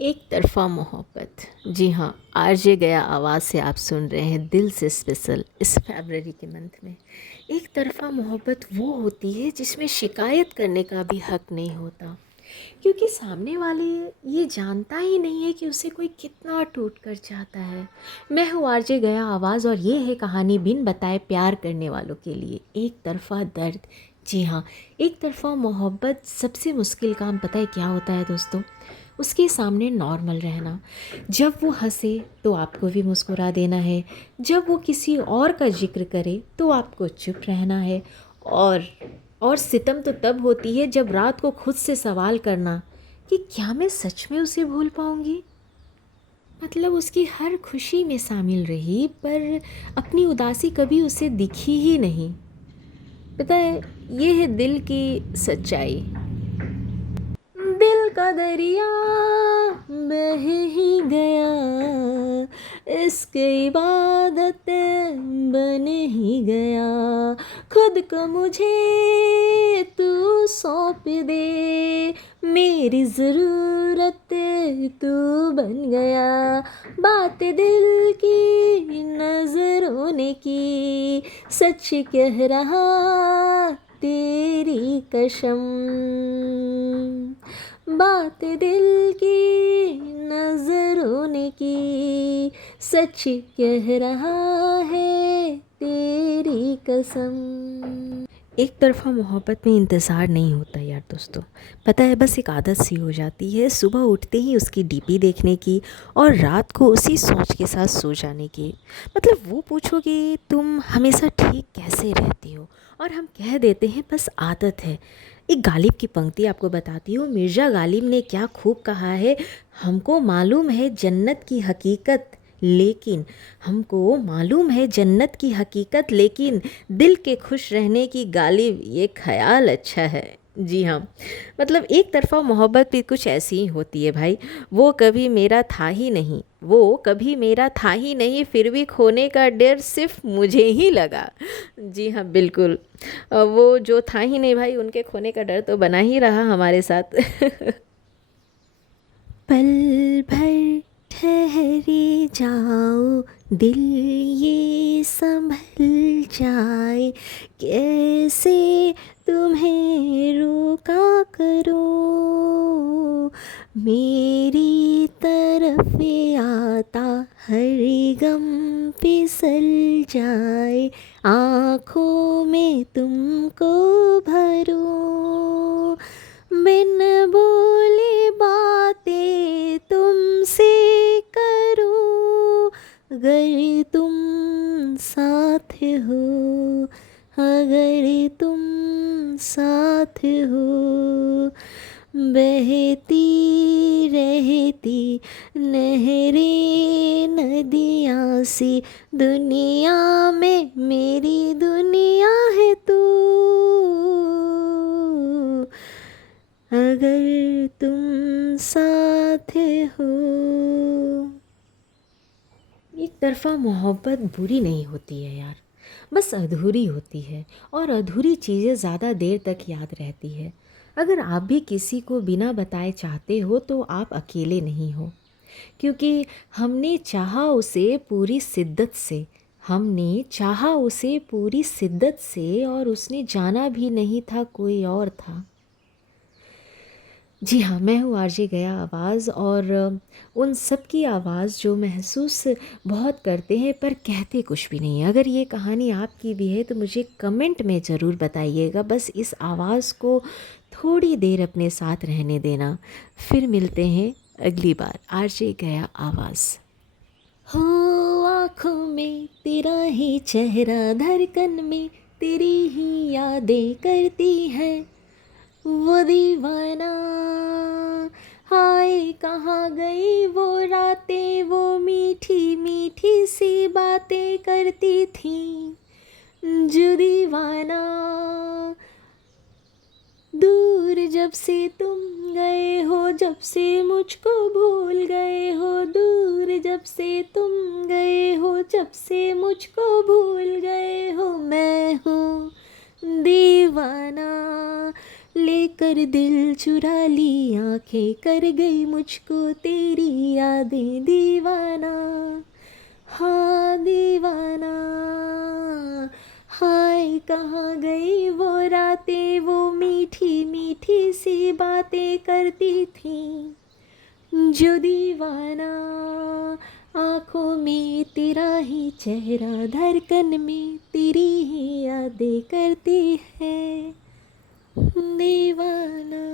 एक तरफ़ा मोहब्बत। जी हाँ, आरजे गया आवाज़ से आप सुन रहे हैं दिल से स्पेशल इस फरवरी के मंथ में। एक तरफ़ा मोहब्बत वो होती है जिसमें शिकायत करने का भी हक नहीं होता, क्योंकि सामने वाले ये जानता ही नहीं है कि उसे कोई कितना टूट कर चाहता है। मैं हूँ आरजे गया आवाज़ और ये है कहानी बिन बताए प्यार करने वालों के लिए, एक तरफ़ा दर्द। जी हाँ, एक तरफ़ा मोहब्बत सबसे मुश्किल काम पता है क्या होता है दोस्तों? उसके सामने नॉर्मल रहना। जब वो हंसे तो आपको भी मुस्कुरा देना है, जब वो किसी और का जिक्र करे तो आपको चुप रहना है। और और सितम तो तब होती है जब रात को खुद से सवाल करना कि क्या मैं सच में उसे भूल पाऊंगी। मतलब उसकी हर खुशी में शामिल रही पर अपनी उदासी कभी उसे दिखी ही नहीं। पता है, ये है दिल की सच्चाई। दिल का दरिया बह ही गया, इसके इबादत बन ही गया। खुद को मुझे तू सौंप दे, मेरी ज़रूरत तू बन गया। बात दिल की नज़रों ने की, सच कह रहा तेरी कसम। बात दिल की नजरों ने की, सच कह रहा है तेरी कसम। एक तरफ़ा मोहब्बत में इंतज़ार नहीं होता यार दोस्तों। पता है, बस एक आदत सी हो जाती है सुबह उठते ही उसकी डीपी देखने की और रात को उसी सोच के साथ सो जाने की। मतलब वो पूछो कि तुम हमेशा ठीक कैसे रहती हो, और हम कह देते हैं बस आदत है। एक गालिब की पंक्ति आपको बताती हूँ। मिर्ज़ा गालिब ने क्या खूब कहा है, हमको मालूम है जन्नत की हकीकत, लेकिन हमको मालूम है जन्नत की हकीकत, लेकिन दिल के खुश रहने की गालिब ये ख्याल अच्छा है। जी हाँ, मतलब एक तरफ़ा मोहब्बत भी कुछ ऐसी ही होती है भाई। वो कभी मेरा था ही नहीं, वो कभी मेरा था ही नहीं, फिर भी खोने का डर सिर्फ मुझे ही लगा। जी हाँ, बिल्कुल। वो जो था ही नहीं भाई, उनके खोने का डर तो बना ही रहा हमारे साथ। पल भर ठहरे जाओ, दिल ये संभल जाए, कैसे तुम्हें रोका करो, मेरी तरफ आता हर गम फिसल जाए, आँखों में तुमको भरो, बिन बोले बातें तुमसे करूं, अगर तुम साथ हो, अगर तुम साथ हो, बहती रहती नहरें नदियाँ सी, दुनिया में मेरी दुनिया है तू, अगर तुम साथ हो। एक तरफ़ा मोहब्बत बुरी नहीं होती है यार, बस अधूरी होती है। और अधूरी चीज़ें ज़्यादा देर तक याद रहती है। अगर आप भी किसी को बिना बताए चाहते हो तो आप अकेले नहीं हो, क्योंकि हमने चाहा उसे पूरी शिद्दत से, हमने चाहा उसे पूरी शिद्दत से, और उसने जाना भी नहीं था कोई और था। जी हाँ, मैं हूँ आरजे गया आवाज़, और उन सब की आवाज़ जो महसूस बहुत करते हैं पर कहते कुछ भी नहीं है। अगर ये कहानी आपकी भी है तो मुझे कमेंट में ज़रूर बताइएगा। बस इस आवाज़ को थोड़ी देर अपने साथ रहने देना। फिर मिलते हैं अगली बार। आरजे गया आवाज़। हो आँखों में तेरा ही चेहरा, धड़कन में तेरी ही यादें करती है वो दीवाना। हाय कहाँ गई वो रातें, वो मीठी मीठी सी बातें करती थी जो दीवाना। दूर जब से तुम गए हो, जब से मुझको भूल गए हो, दूर जब से तुम गए हो, जब से मुझको भूल गए हो, मैं हूँ दीवाना। लेकर दिल चुरा ली आंखें, कर गई मुझको तेरी यादें दीवाना, हाँ दीवाना। हाय कहाँ गई वो रातें, वो मीठी मीठी सी बातें करती थी जो दीवाना। आँखों में तेरा ही चेहरा, धड़कन में तेरी ही यादें करती है दीवाना।